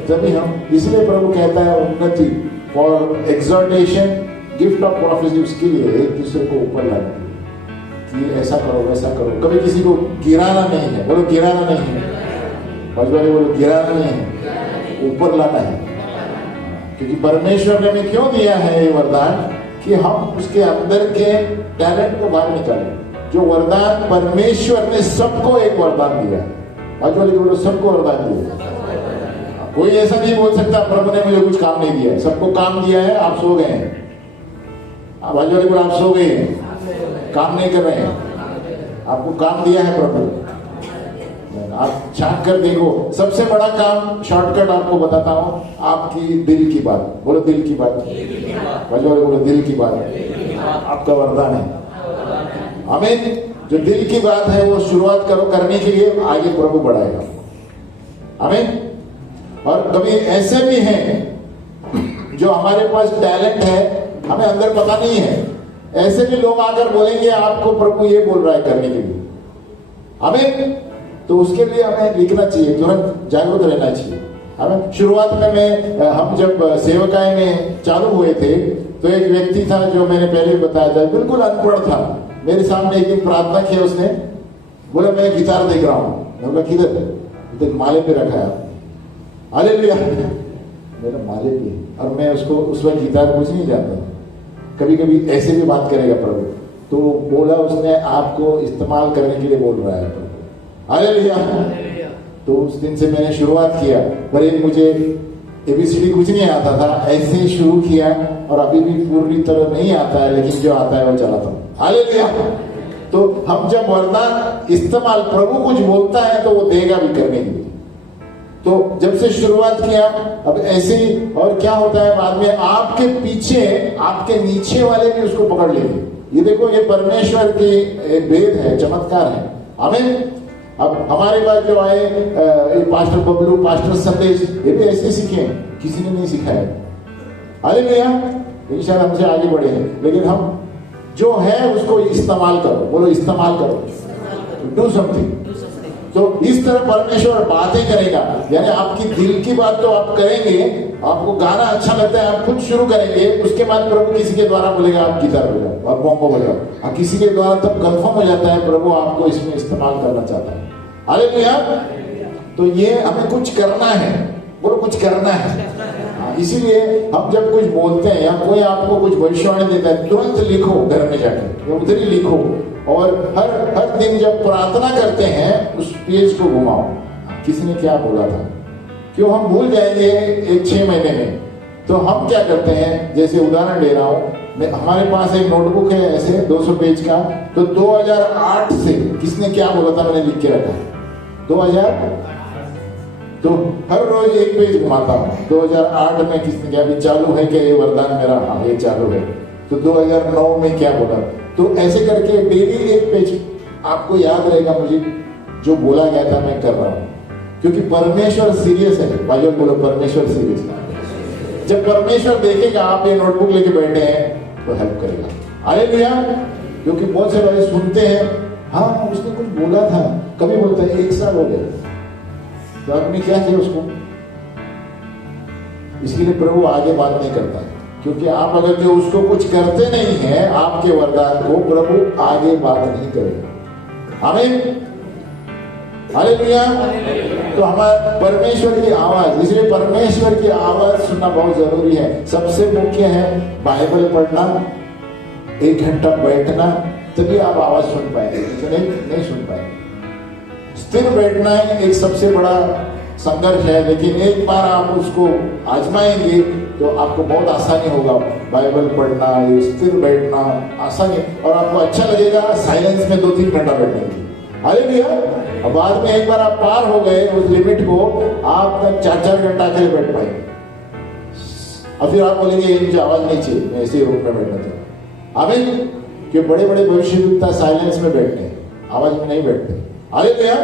तभी हम, इसलिए प्रभु कहता है उन्नति फॉर एक्सॉर्टेशन गिफ्ट ऑफ प्रोफेसी. उसके लिए एक दूसरे को ऊपर लाना कि ऐसा करो वैसा करो. कभी किसी को गिराना नहीं है. बोलो गिराना नहीं है. बोलो गिराना नहीं है, ऊपर लाना है. क्योंकि परमेश्वर ने हमें क्यों दिया है ये वरदान कि हम उसके अंदर के टैलेंट को बाहर निकालें. जो वरदान परमेश्वर ने सबको एक वरदान दिया है. बोलो सबको वरदान दिया. कोई ऐसा नहीं बोल सकता प्रभु ने मुझे कुछ काम नहीं दिया है. सबको काम दिया है. आप सो गए हैं. बोलो आप सो गए हैं, काम नहीं कर रहे हैं. आपको काम दिया है प्रभु. आप झांक कर देखो. सबसे बड़ा काम शॉर्टकट आपको बताता हूं, आपकी दिल की बात. बोलो दिल की बात. बोलो दिल की बात आपका वरदान है. आमीन. जो दिल की बात है वो शुरुआत करो करने के लिए, आगे प्रभु बढ़ाएगा। आमीन। और कभी ऐसे भी हैं जो हमारे पास टैलेंट है, हमें अंदर पता नहीं है, ऐसे भी लोग आकर बोलेंगे आपको प्रभु ये बोल रहा है करने के लिए। आमीन। तो उसके लिए हमें लिखना चाहिए, तुरंत जागरूक रहना चाहिए। हमें शुरुआत में हम जब सेवकाई में चालू हुए थे तो एक व्यक्ति था जो मैंने पहले बताया था, बिल्कुल अनपढ़ था। मेरे सामने एक दिन प्रार्थना किया, उसने बोला मैं गिटार देख रहा हूँ। मैं बोला किधर? तो माले पे रखा है। हालेलुया। मेरा माले पे, और मैं उसको उस वक्त गिटार कुछ नहीं जानता। कभी कभी ऐसे भी बात करेगा प्रभु, तो बोला उसने आपको इस्तेमाल करने के लिए बोल रहा है प्रभु। हालेलुया। तो उस दिन से मैंने शुरुआत किया, पर एक मुझे एबीसीडी कुछ नहीं आता था, ऐसे ही शुरू किया और अभी भी पूरी तरह नहीं आता है, लेकिन जो आता है वो चलाता हूं। हालेलुया। तो हम जब वरदान इस्तेमाल, प्रभु कुछ बोलता है तो वो देगा भी करने के लिए। तो जब से शुरुआत किया, अब ऐसे ही, और क्या होता है बाद में आपके पीछे आपके नीचे वाले भी उसको पकड़ लेंगे। ये देखो, ये परमेश्वर की एक भेद है, चमत्कार है। आमीन। अब हमारे पास जो आए पास्टर बबलू, पास्टर संदेश, ये भी ऐसे सीखे, किसी ने नहीं सिखाया। हालेलुया। इंशाअल्लाह हमसे आगे बढ़े हैं, लेकिन हम जो है उसको इस्तेमाल करो। बोलो इस्तेमाल करो, डू समथिंग। तो इस तरह परमेश्वर बातें करेगा, यानी आपकी दिल की बात तो आप करेंगे, आपको गाना अच्छा लगता है आप खुद शुरू करेंगे, उसके बाद प्रभु किसी के द्वारा बोलेगा आप गिटार बजाओ, आप बॉम्बो बजाओ, किसी के द्वारा तब कंफर्म हो जाता है प्रभु आपको इसमें इस्तेमाल करना चाहता है। हालेलुया। तो ये हमें कुछ करना है, बोलो कुछ करना है। इसीलिए हम जब कुछ बोलते हैं या कोई आपको कुछ भविष्यवाणी देता है, तुरंत लिखो घर में जाकर, उधर ही लिखो। और हर दिन जब प्रार्थना करते हैं उस पेज को घुमाओ, किसने क्या बोला था। क्यों हम भूल जाएंगे एक 6 महीने में। तो हम क्या करते हैं, जैसे उदाहरण दे रहा हूं, हमारे पास एक नोटबुक है ऐसे 200 पेज का, तो 2008 से किसने क्या बोला था मैंने लिख के रखा है। 2000, तो हर रोज एक पेज घुमाता हूँ। 2008 में किसने क्या, अभी चालू है क्या ये वरदान मेरा? हाँ ये चालू है। तो 2009 में क्या बोला, तो ऐसे करके डेली एक पेज आपको याद रहेगा मुझे जो बोला गया था मैं कर रहा हूँ। क्योंकि परमेश्वर सीरियस है। भाइयों बोलो परमेश्वर सीरियस है। जब परमेश्वर देखेगा आप ये नोटबुक लेके बैठे हैं तो हेल्प करेगा। हालेलुया। क्योंकि बहुत से भाई सुनते हैं, हाँ उसने कुछ बोला था, कभी बोलता है 1 साल हो गया, तो आपने क्या किया उसको? इसके लिए प्रभु आगे बात नहीं करता है, क्योंकि आप अगर जो उसको कुछ करते नहीं है आपके वरदान को, प्रभु आगे बात नहीं करेगा। आमीन। हालेलुया। तो हमारे परमेश्वर की आवाज, इसलिए परमेश्वर की आवाज सुनना बहुत जरूरी है। सबसे मुख्य है बाइबल पढ़ना, 1 घंटा बैठना, तभी आप आवाज सुन पाएंगे, नहीं सुन पाएंगे। स्थिर बैठना एक सबसे बड़ा संघर्ष है, लेकिन एक बार आप उसको आजमाएंगे तो आपको बहुत आसानी होगा। बाइबल पढ़ना, स्थिर बैठना आसानी, और आपको अच्छा लगेगा साइलेंस में 2-3 घंटा बैठने की। हालेलुया। और बाद में एक बार आप पार हो गए उस लिमिट को, आप तक 4-4 घंटा अकेले बैठ पाएंगे। और फिर आप बोलेंगे मुझे आवाज नहीं चाहिए, मैं ऐसे ही रूम में बैठना चाहता। आमीन। कि बड़े बड़े भविष्यवक्ता साइलेंस में बैठते हैं, आवाज में नहीं बैठते। हालेलुया।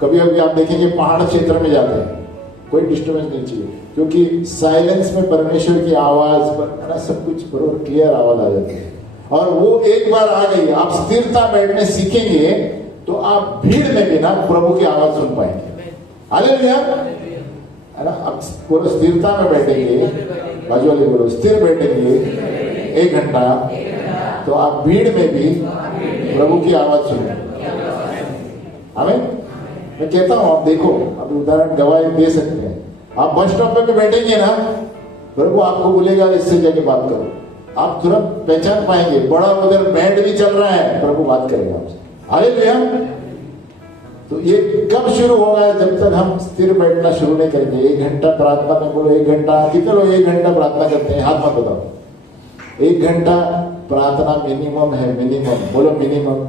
कभी कभी आप देखेंगे पहाड़ क्षेत्र में जाते हैं, कोई डिस्टर्बेंस नहीं चाहिए, क्योंकि साइलेंस में परमेश्वर की आवाज पर सब कुछ बरोबर क्लियर आवाज आ जाती है। और वो एक बार आ गई, आप स्थिरता बैठने सीखेंगे तो आप भीड़ में भी ना प्रभु की आवाज सुन पाएंगे। हालेलुया। है ना। अब पूरा स्थिरता में बैठेंगे, बाजू वाले बोलो स्थिर बैठेंगे 1 घंटा, तो आप भीड़ में भी प्रभु की आवाज सुनेंगे। आमीन। मैं कहता हूं आप देखो, अब उदाहरण गवाही दे सकते हैं। आप बस स्टॉप पे भी बैठेंगे ना, प्रभु आपको बोलेगा इससे जाके बात करो, आप तुरंत पहचान पाएंगे। बड़ा उधर बैंड भी चल रहा है, प्रभु बात करेगा आपसे। हालेलुया। तो ये कब शुरू होगा? जब तक हम स्थिर बैठना शुरू नहीं करेंगे। 1 घंटा प्रार्थना में, बोलो 1 घंटा, कितने लोग 1 घंटा प्रार्थना करते हैं? हाथ मत बताओ। 1 घंटा प्रार्थना मिनिमम है, मिनिमम बोलो मिनिमम।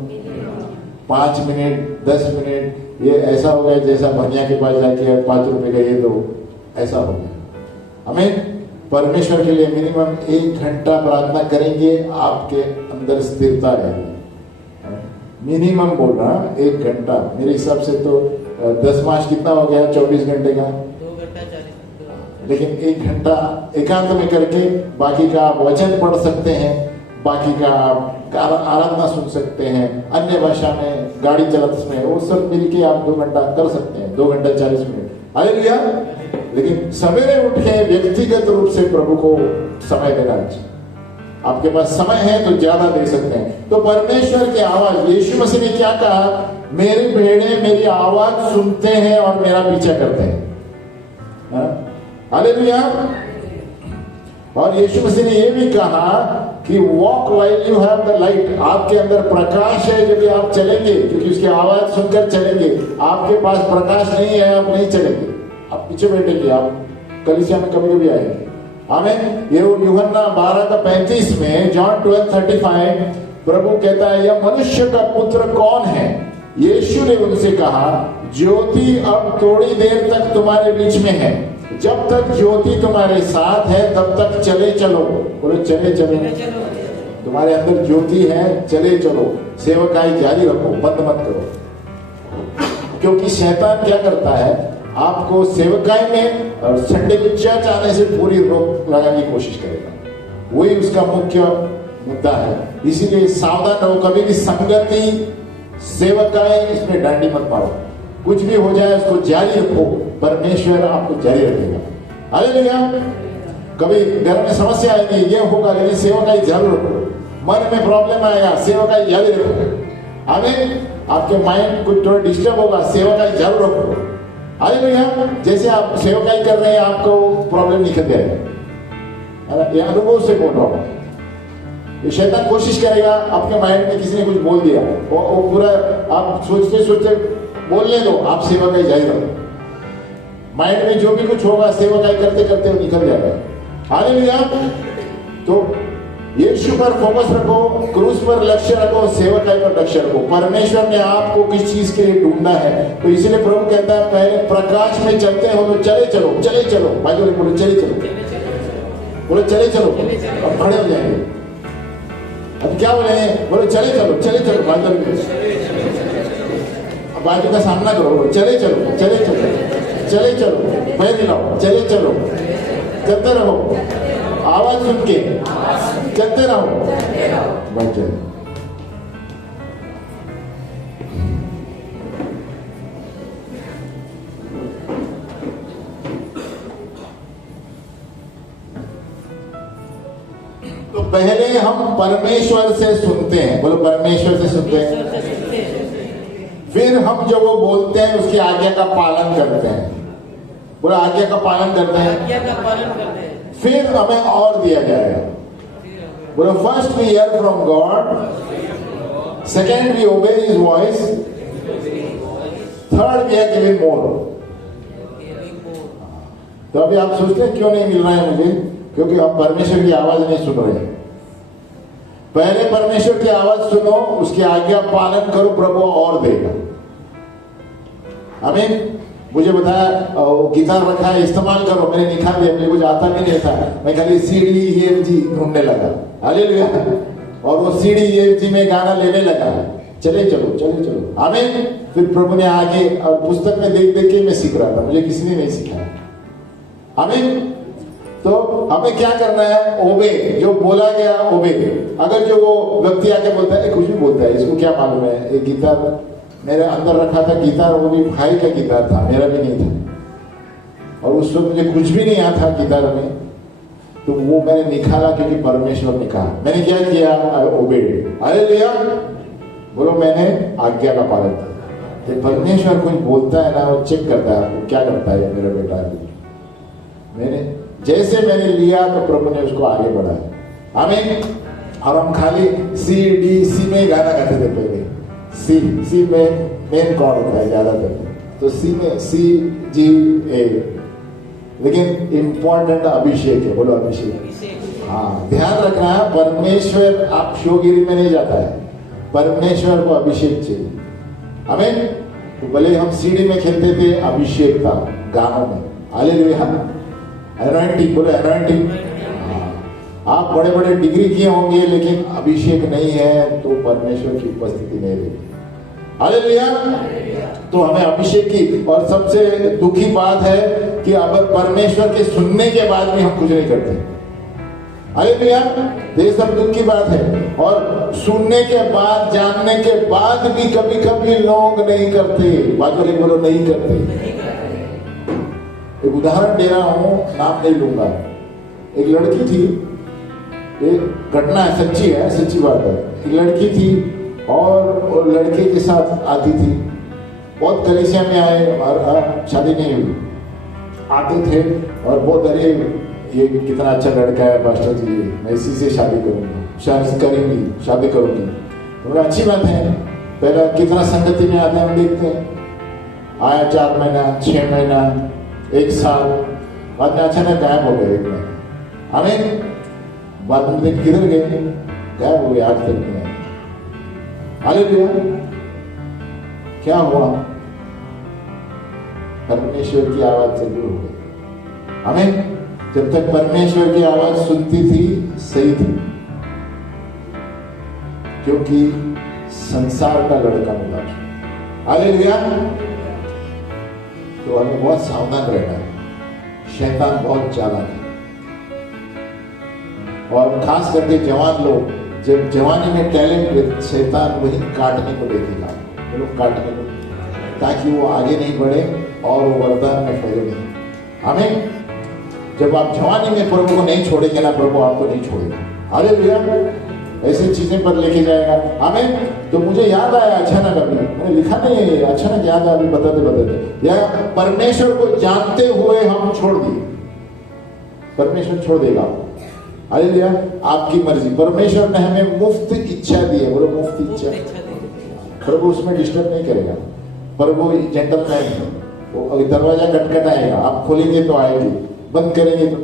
5 मिनट 10 मिनट, ये ऐसा हो गया जैसा भनिया के पास जाके 5 रुपए का ये दो, ऐसा हो गया। हमें परमेश्वर के लिए मिनिमम 1 घंटा प्रार्थना करेंगे, आपके अंदर स्थिरता रहेगी। मिनिमम बोल रहा, 1 घंटा मेरे हिसाब से तो 10 मास कितना हो गया 24 घंटे का, 2 घंटा 40। लेकिन 1 घंटा एकांत में करके बाकी का आप वचन पढ़ सकते हैं, बाकी का आप आराधना सुन सकते हैं, अन्य भाषा में गाड़ी चलाते समय वो सब मिलके आप 2 घंटा कर सकते हैं, 2 घंटा 40 मिनट। हालेलुया। लेकिन सवेरे उठ के व्यक्तिगत रूप से प्रभु को समय देना चाहिए। आपके पास समय है तो ज्यादा दे सकते हैं। तो परमेश्वर की आवाज, यीशु मसीह ने क्या कहा, मेरे भेड़े मेरी आवाज सुनते हैं और मेरा पीछा करते हैं। हालेलुया। और यीशु मसीह ने यह भी कहा कि walk while you have the light, आपके अंदर प्रकाश है जब आप चलेंगे, क्योंकि उसकी आवाज सुनकर चलेंगे। आपके पास प्रकाश नहीं है, आप नहीं चलेंगे, आप पीछे बैठेंगे, आप कलीसिया में कभी कभी आएंगे। हमें ये यूहन्ना 12:35 में, जॉन 12:35 प्रभु कहता है, यह मनुष्य का पुत्र कौन है? यीशु ने उनसे कहा, ज्योति अब थोड़ी देर तक तुम्हारे बीच में है, जब तक ज्योति तुम्हारे साथ है तब तक चले चलो। बोलो चले चलो। तुम्हारे अंदर ज्योति है, चले चलो, सेवकाई जारी रखो, बंद मत करो। क्योंकि शैतान क्या करता है, आपको सेवकाई में और संडे को चर्च आने से पूरी रोक लगाने की कोशिश करेगा, वही उसका मुख्य मुद्दा है। इसीलिए सावधान रहो, कभी भी संगति, सेवकाई, इसमें डांडी मत मारो। कुछ भी हो जाए उसको जारी रखो, परमेश्वर आपको जारी रखेगा। हालेलुया। कभी घर में समस्या आएगी, ये होगा, लेकिन सेवकाई जरूर रखो। मन में प्रॉब्लम आएगा, सेवकाई जारी रखो। हमें आपके माइंड कुछ थोड़ा डिस्टर्ब होगा, सेवकाई जरूर रखो। हालेलुया। जैसे आप सेवकाई कर रहे हैं, आपको प्रॉब्लम निकल जाएगा। ये अनुभव से बोल रहा हूं। ये शैतान कोशिश करेगा, आपके माइंड में किसी ने कुछ बोल दिया, वो पूरा आप सोचते सोचते बोलने दो, आप सेवकाई जारी रखो। माइंड में जो भी कुछ होगा, सेवकाई करते करते वो निकल जाएगा। हालेलुया। तो यीशु पर फोकस रखो, क्रूस पर लक्ष्य रखो, सेवकाई पर लक्ष्य रखो। परमेश्वर ने आपको किस चीज के लिए ढूंढा है, तो इसलिए प्रभु कहता है, पहले प्रकाश में चलते हो तो चले चलो, चले चलो। भाई बोलो चले चलो, बोलो चले चलो। अब खड़े हो जाएंगे, अब क्या बोले, बोलो चले चलो, चले चलो। बाजू का सामना करो, चले चलो, चले चलो, चले चलो, पैर हिलाओ, चले चलो, चलते रहो, आवाज सुन के चलते रहो, बच जाए। तो पहले हम परमेश्वर से सुनते हैं, बोलो परमेश्वर से सुनते हैं। फिर हम जो वो बोलते हैं उसकी आज्ञा का पालन करते हैं, बोलो आज्ञा का पालन करते हैं। आज्ञा का पालन करते हैं। फिर हमें और दिया जाएगा, बोलो first we hear from God, second we obey his voice, third we are giving more. तो अभी आप सोचते हैं क्यों नहीं मिल रहा है मुझे, क्योंकि हम परमेश्वर की आवाज नहीं सुन रहे। पहले परमेश्वर की आवाज सुनो, उसकी आज्ञा पालन करो, प्रभु और देगा। आमीन। मुझे बताया गिटार रखा है, इस्तेमाल करो, मैंने निकाल दिया, मुझे कुछ आता भी नहीं था, मैं खाली CD-EFG ढूंढने लगा। हालेलुया। और वो CD-EFG में गाना लेने लगा, चले चलो, चले चलो। आमीन। फिर प्रभु ने आगे, और पुस्तक में देख देख के मैं सीख रहा था, मुझे किसी ने नहीं सिखाया। आमीन। तो हमें क्या करना है, ओबे, जो बोला गया ओबे। अगर जो वो व्यक्ति आके बोलता है, कुछ भी बोलता है, इसको क्या मालूम है, एक गिटार मेरे अंदर रखा था, गिटार, वो भी भाई का गिटार था, मेरा भी नहीं था, और उस वक्त मुझे कुछ भी नहीं आता गिटार में, तो वो मैंने निकाला क्योंकि परमेश्वर ने कहा। मैंने क्या किया, ओबेड। हालेलुया। बोलो मैंने आज्ञा का पालन किया। तो परमेश्वर कुछ बोलता है ना, वो चेक करता है आपको क्या करता है मेरा बेटा। मैंने जैसे मैंने लिया तो प्रभु ने उसको आगे बढ़ाया। आमीन। और हम खाली C में गाना गाते थे पहले, सी में मेन कॉर्ड होता है ज्यादातर, तो सी में C-G-A, लेकिन इंपॉर्टेंट अभिषेक है, बोलो अभिषेक। हाँ, ध्यान रखना है, परमेश्वर आप शोगिरी में नहीं जाता है, परमेश्वर को अभिषेक चाहिए। आमीन। तो भले हम CD में खेलते थे, अभिषेक था गानों में। हालेलुया। एनॉइंटिंग, बोलो एनॉइंटिंग। आप बड़े बड़े डिग्री किए होंगे, लेकिन अभिषेक नहीं है तो परमेश्वर की उपस्थिति नहीं रहेगी। हालेलुया। तो हमें अभिषेक की, और सबसे दुखी बात है कि अब परमेश्वर के सुनने के बाद भी हम कुछ नहीं करते। हालेलुया। ये सब दुख की बात है। और सुनने के बाद, जानने के बाद भी कभी कभी लोग नहीं करते। बात बोलो, नहीं करते। एक उदाहरण दे रहा हूं, नाम नहीं लूंगा। एक लड़की थी, एक घटना है, सच्ची है, सच्ची बात है। एक लड़की थी और लड़के के साथ आती थी, बहुत कलीसिया में आए और शादी नहीं हुई, आते थे और बहुत, अरे ये कितना अच्छा लड़का है पास्टर जी, मैं इसी से शादी करूंगा, शादी करूंगी। तो अच्छी बात है। पहला कितना संगति में आते हैं हम देखते हैं, आया 4 महीना, 6 महीना, 1 साल, बाद में अचानक गायब हो गए। एक महीना हमें बाद में देख किधर गए, गायब हो गए, आज तक नहीं आए। हालेलुया। क्या हुआ? परमेश्वर की आवाज से दूर हो गए। हमें जब तक परमेश्वर की आवाज सुनती थी सही थी, क्योंकि संसार का लड़का मिला। हालेलुया। तो हमें बहुत सावधान रहना है। शैतान बहुत चालाक है, और खास करके जवान लोग, जब जवानी में टैलेंट, शैतान वही काटने को देखेगा, वो लोग काटने को, ताकि वो आगे नहीं बढ़े और वो वरदान में फैले नहीं। हमें जब आप जवानी में प्रभु को नहीं छोड़ेंगे ना, प्रभु आपको नहीं छोड़ेगा। हालेलुया। ऐसी चीजें पर लेके जाएगा हमें। तो मुझे याद आया अचानक, अभी मैंने लिखा नहीं है, अचानक याद आया अभी बताते, या परमेश्वर को जानते हुए हम छोड़ दिए, परमेश्वर छोड़ देगा। हालेलुया। आपकी मर्जी। परमेश्वर ने हमें मुफ्त इच्छा दी है, बोलो मुफ्त इच्छा। प्रभु उसमें डिस्टर्ब नहीं करेगा। प्रभु जेंटलमैन है, वो दरवाजा खटखटाएगा, आप खोलेंगे तो आएगी, बंद करेंगे तो।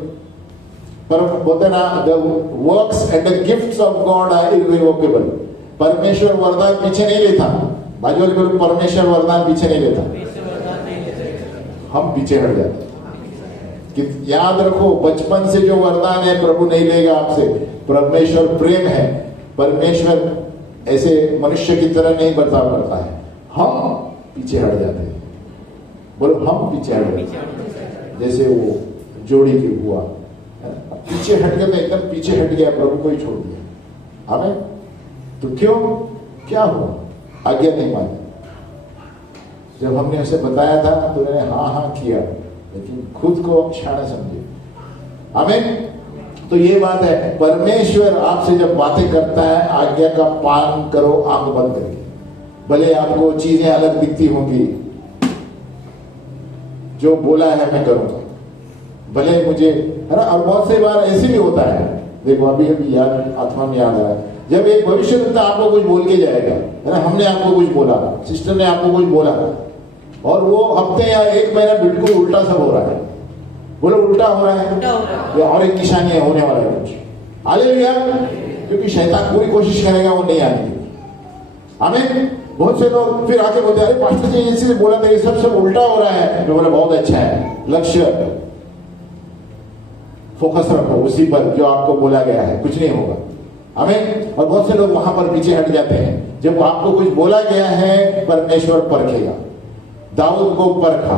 पर बोलते ना, the works and the gifts of God are irrevocable. परमेश्वर वरदान पीछे नहीं लेता। बाजू वाले बोलो, परमेश्वर वरदान पीछे नहीं लेता, हम पीछे हट जाते। कि याद रखो, बचपन से जो वरदान है प्रभु नहीं लेगा आपसे। परमेश्वर प्रेम है, परमेश्वर ऐसे मनुष्य की तरह नहीं बर्ताव करता है। हम पीछे हट जाते हैं, बोलो हम पीछे हट जाते हैं। जैसे वो जोड़ी की हुआ, पीछे हट गया, तो एकदम पीछे हट गया, प्रभु को ही छोड़ दिया हमें। तो क्यों, क्या हुआ? आज्ञा नहीं मानी। जब हमने उसे बताया था तो उन्होंने हाँ किया, लेकिन खुद को शाना समझे हमें। तो ये बात है, परमेश्वर आपसे जब बातें करता है, आज्ञा का पालन करो आंख बंद करके। भले आपको चीजें अलग दिखती होंगी, जो बोला है मैं करूंगा, भले मुझे, है ना। और बहुत सी बार ऐसे भी होता है, देखो अभी याद, आत्मा में याद आ रहा है, जब एक भविष्यवक्ता आपको कुछ बोल के जाएगा, है ना। हमने आपको कुछ बोला, सिस्टर ने आपको कुछ बोला, और वो हफ्ते या 1 महीना बिल्कुल उल्टा सब हो रहा है। बोलो उल्टा हो रहा है, या और एक निशानी है, होने वाला है कुछ। हालेलुया। क्योंकि शैतान पूरी कोशिश करेगा वो नहीं आएगी हमें। बहुत से लोग फिर आके बोलते हैं, अरे पास्टर जी इसी बोला था, ये सब उल्टा हो रहा है। तो बोला बहुत अच्छा है, लक्ष्य फोकस रखो उसी पर जो आपको बोला गया है, कुछ नहीं होगा हमें। और बहुत से लोग वहां पर पीछे हट जाते हैं। जब आपको कुछ बोला गया है, परमेश्वर परखेगा। दाऊद को परखा,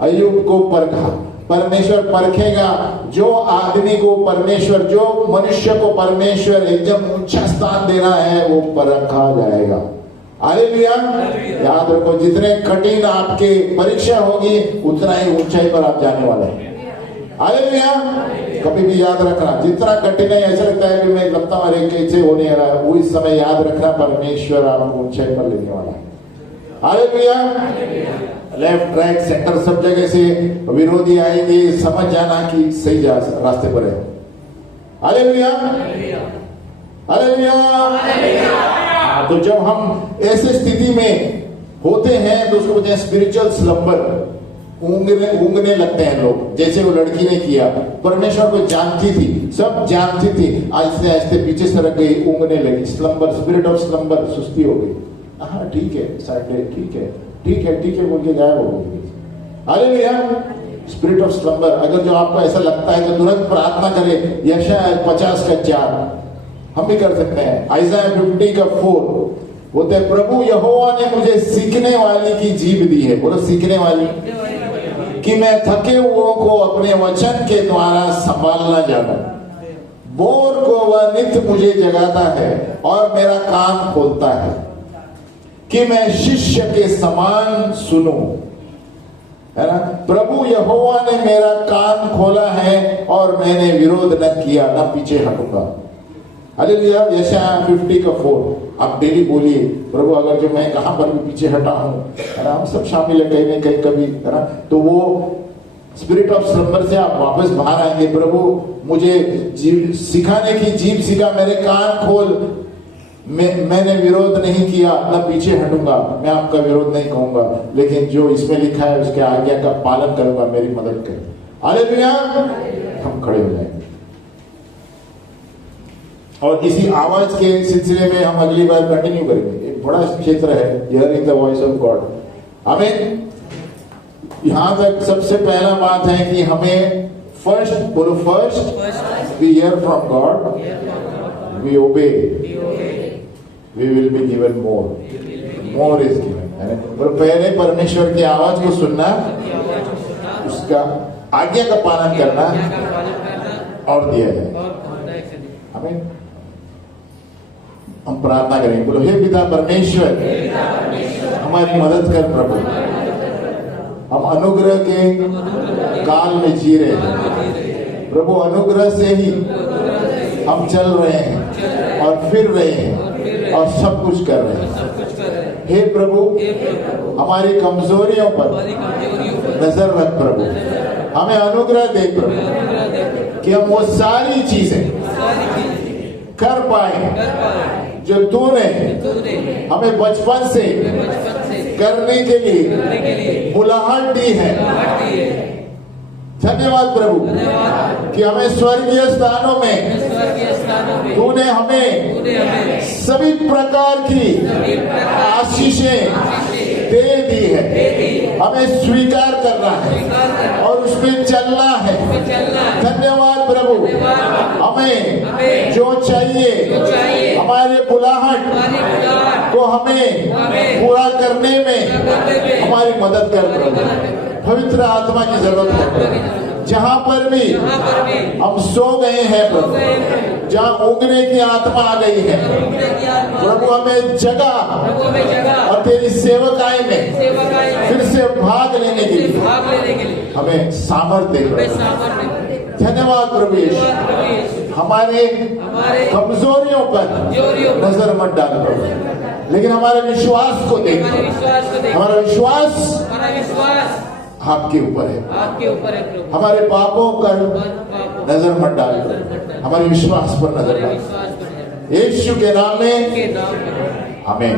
अय्यूब को परखा, परमेश्वर परखेगा। जो आदमी को परमेश्वर, जो मनुष्य को परमेश्वर एकदम ऊंचा स्थान देना है, वो परखा जाएगा। हालेलुया। याद रखो, जितने कठिन आपके परीक्षा होगी, उतना ही ऊंचाई पर आप जाने वाले हैं। हालेलुया। कभी भी याद रखना, जितना कठिन है, ऐसा लगता है कि मैं लगता हूं अरे कैसे होने रहा है, वो इस समय याद रखना, परमेश्वर आपको ऊंचाई पर लेने वाला है। हालेलुया। लेफ्ट राइट सेंटर सब जगह से विरोधी आएंगे, समझ जाना कि सही रास्ते पर है। हालेलुया। हालेलुया। तो जब हम ऐसे स्थिति में होते हैं, तो उसको बोलते हैं स्पिरिचुअल स्लंबर। ऊँगने लगते हैं लोग, जैसे वो लड़की ने किया। परमेश्वर को जानती थी, सब जानती थी, आहिस्ते आहिस्ते पीछे सरक गई, ऊँगने लगी। स्लंबर, स्पिरिट ऑफ स्लंबर, सुस्ती हो गई। हाँ ठीक है, संडे ठीक है, ठीक है, ठीक है बोल के गायब हो गई। हालेलुया। Spirit of slumber. अगर जो आपको ऐसा लगता है तो तुरंत प्रार्थना करें। यशायाह 50 का 4 हम भी कर सकते हैं। आइज़ाया 50 का 4, बोलते प्रभु यहोवा ने मुझे सीखने वाली की जीभ दी है। बोलो सीखने वाली, कि मैं थके हुओं को अपने वचन के द्वारा संभालना जानूं। बोर को वह नित्य मुझे जगाता है और मेरा कान खोलता है, कि मैं शिष्य के समान सुनूं। है ना, प्रभु यहोवा ने मेरा कान खोला है और मैंने विरोध न किया, न पीछे हटूंगा। हालेलुया। यशायाह 50:4 आप डेली बोलिए, प्रभु अगर जो मैं कहां पर भी पीछे हटा हूं, है ना, हम सब शामिल है कहीं ना कहीं कभी, है ना, तो वो स्पिरिट ऑफ स्लंबर से आप वापस बाहर आएंगे। प्रभु मुझे सिखाने की जीभ सिखा, मेरे कान खोल, मैंने विरोध नहीं किया, न पीछे हटूंगा। मैं आपका विरोध नहीं कहूंगा, लेकिन जो इसमें लिखा है उसके आज्ञा का पालन करूंगा, मेरी मदद कर। हालेलुया। हम खड़े हो जाएंगे और इसी आवाज के सिलसिले में हम अगली बार कंटिन्यू करेंगे। एक बड़ा क्षेत्र है hearing the voice of God. हमें यहां तक सबसे पहला बात है कि हमें फर्स्ट, बोलो first, we hear from God, we obey, we will be given more, more is given. और पहले परमेश्वर की आवाज को सुनना, उसका आज्ञा का पालन करना और दिया जाए। हमें हम प्रार्थना करेंगे। बोलो हे पिता परमेश्वर, हमारी मदद कर प्रभु। हम अनुग्रह के काल में जी रहे हैं प्रभु, अनुग्रह से ही हम चल रहे हैं और फिर रहे हैं और सब कुछ कर रहे हैं। हे प्रभु, हमारी कमजोरियों पर नजर रख प्रभु, हमें अनुग्रह दे प्रभु कि हम वो सारी चीजें कर पाए जो तूने हमें बचपन से करने के लिए बुलाहट दी है। धन्यवाद प्रभु कि हमें स्वर्गीय स्थानों में तूने हमें सभी प्रकार की आशीषें दे दी है। हमें स्वीकार करना है और उसमें चलना है। धन्यवाद प्रभु, हमें जो चाहिए हमारे बुलाहट को हमें पूरा करने में हमारी मदद कर प्रभु। पवित्र आत्मा की जरूरत है। जहां पर भी हम सो गए हैं प्रभु, जहां उगने की आत्मा आ गई है प्रभु, हमें जगह और तेरी सेवकाई में फिर से भाग लेने के लिए हमें सामर्थ्य दे। धन्यवाद प्रभु यीशु, हमारे कमजोरियों पर नजर मत डाल प्रभु, लेकिन हमारे विश्वास को देख। हमारा विश्वास आपके ऊपर है। हमारे पापों पर नजर मत डाल, हमारे विश्वास पर नजर डाल। यीशु के नाम में आमीन।